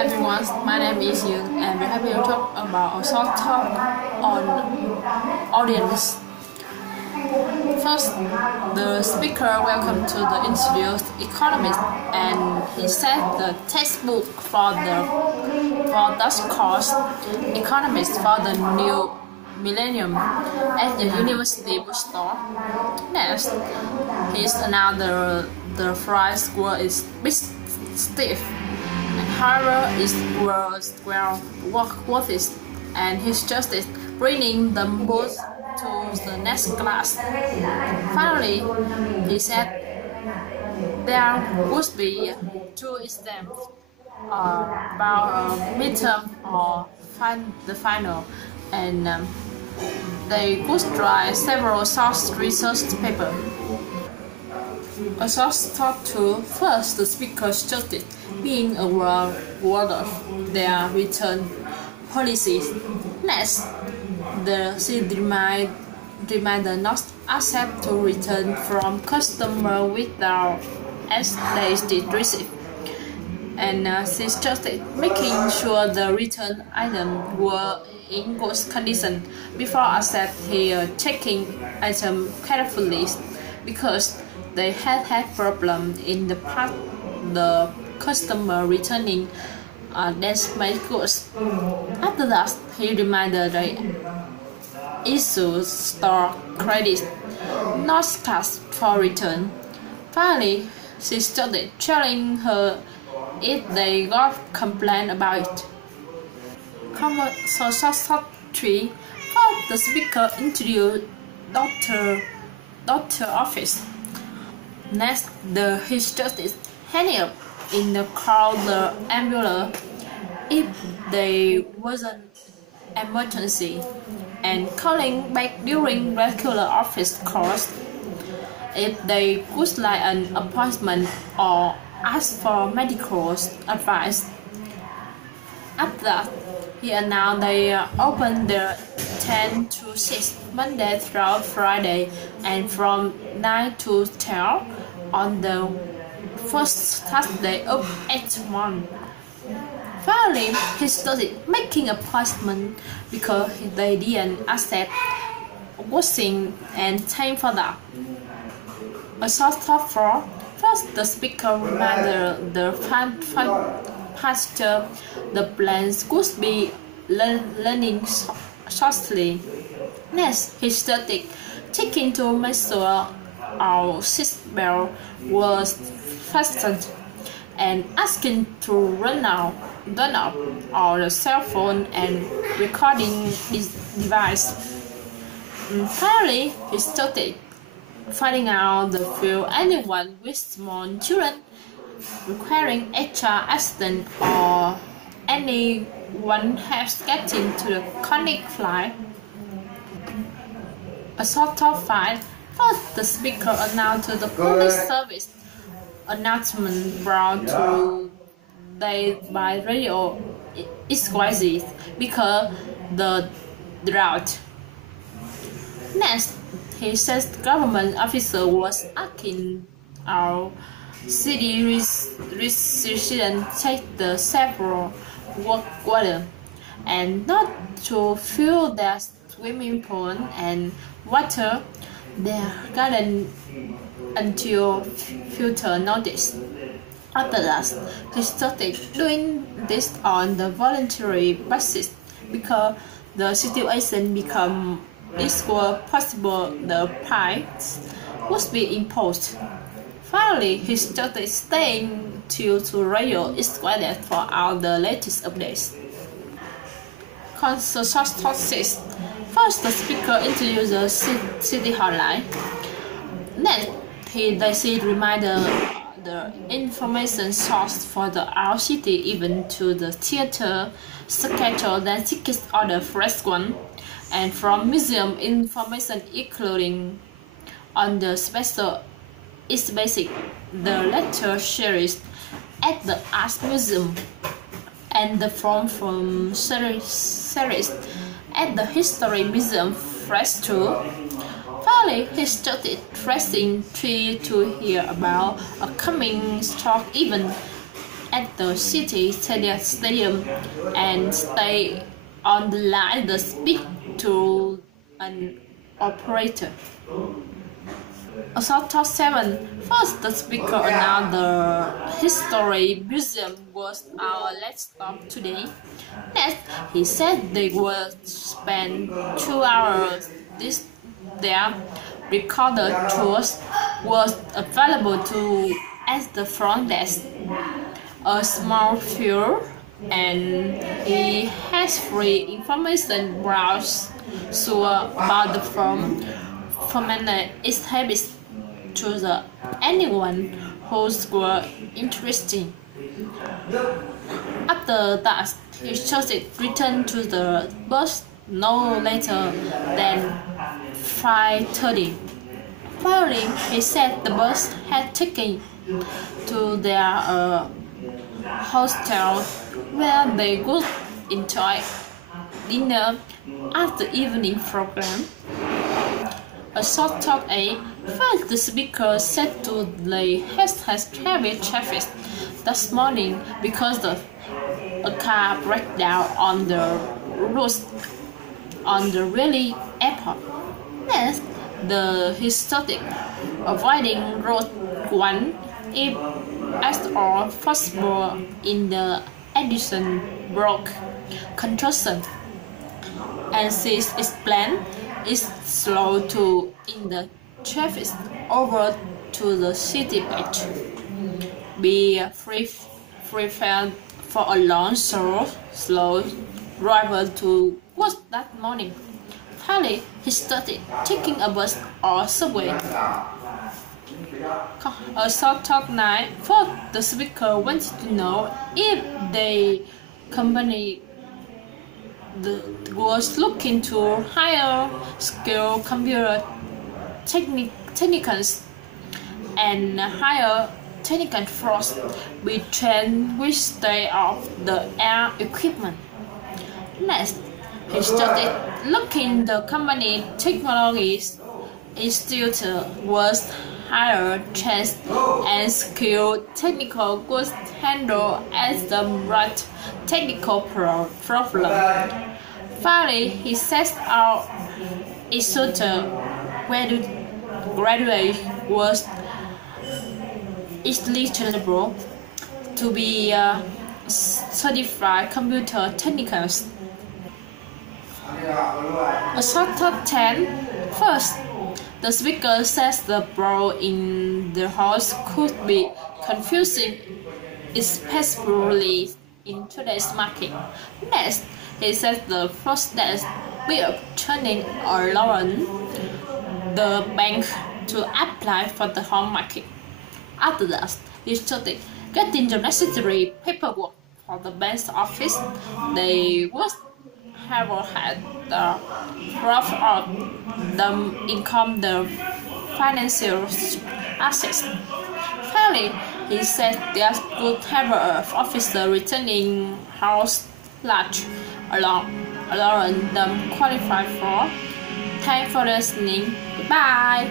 everyone, my name is Yoon and we're happy to talk about a short talk on audience. First, the speaker welcomed to the introduced economist and he said the textbook for Dutch course economics for the new millennium at the university bookstore. Next, he announced the price is bit stiff. However, it was well worth it, and he suggested bringing them both to the next class. Finally, he said there would be two exams about a midterm or the final, and they could try several short research papers. A short talk to first, the speaker suggested being aware of their return policies. Next, she reminded not accept to return from customer without as they did receive. And she suggested making sure the return items were in good condition before checking items carefully because they had problems in the past. The customer returning damaged goods. After that, he reminded they issue store credit, not cash for return. Finally, she started telling her if they got complaint about it. So 3. The speaker introduced Dr. Office. Next, he suggested hanging up in the call the ambulance if there wasn't emergency, and calling back during regular office calls if they could like an appointment or ask for medical advice. After that, he announced they open their 10 to 6 Monday through Friday and from 9 to 12 on the first Saturday of each month. Finally, he started making appointments because they didn't accept washing and time for that. A short talk for first, the speaker reminded the pastor the plans could be learning shortly. Next, he started checking to make sure our seatbelt was fastened and asking to run off our cell phone and recording device. Finally, he started finding out the field anyone with small children requiring extra assistance or anyone has getting to the connect flight. A short talk 5. First, the speaker announced to the police service announcement brought to they by radio is crisis because the drought. Next, he says government officer was asking our city residents take the several water and not to fill their swimming pool and water their garden until further notice. After that, he started doing this on the voluntary basis because the situation became possible the price would be imposed. Finally, he started staying tuned to radio Israel for all the latest updates. Short 6. First, the speaker introduced the city hotline. Next, he reminded the information source for our city, even to the theater, schedule and tickets order fresh one, and from museum information including on the special is basic, the lecture series at the Art Museum, and the from series at the History Museum fresh too. Finally, he started pressing 3 to hear about a coming stock event at the city stadium and stay on the line to speak to an operator. Assault Talk 7. First, the speaker announced the History Museum was our last stop today. Next, he said they would spend 2 hours there. Recorded tours was available to at the front desk. A small fuel, and he has free information brochure about the firm and its habits to anyone who's were interested. After that, he chose it returned to the bus no later than 5:30. Finally, he said the bus had taken to their hostel where they would enjoy dinner after evening program. Assault Talk 8. First, the speaker said to the has heavy traffic this morning because a car breakdown on the route on the Raleigh airport. Next, the historic avoiding Road 1 if as all possible in the Edison Brook construction. And since its plan is slow to in the traffic over to the city beach. Be prepared for a long, slow drive to work that morning. Finally, he started taking a bus or subway. Assault Talk 9. First, the speaker wanted to know if the company was looking to hire skilled computer technicians and hire technical force be trained with state-of-the-art equipment. Next, he started looking the company technologies institute was hire trained and skilled technical goods handle as the right technical problem. Finally, he sets out instructor graduate was eligible to be certified computer technicians. Assault Talk 10. First, the speaker says the brawl in the house could be confusing, especially in today's market. Next, he says the first step will turning allowing the bank to apply for the home market. After that, he started getting the necessary paperwork for the bank's office. They would have had the proof of the income, the financial assets. Finally, he said there could have an officer returning house large allowing them qualify for. Thanks for listening. Goodbye.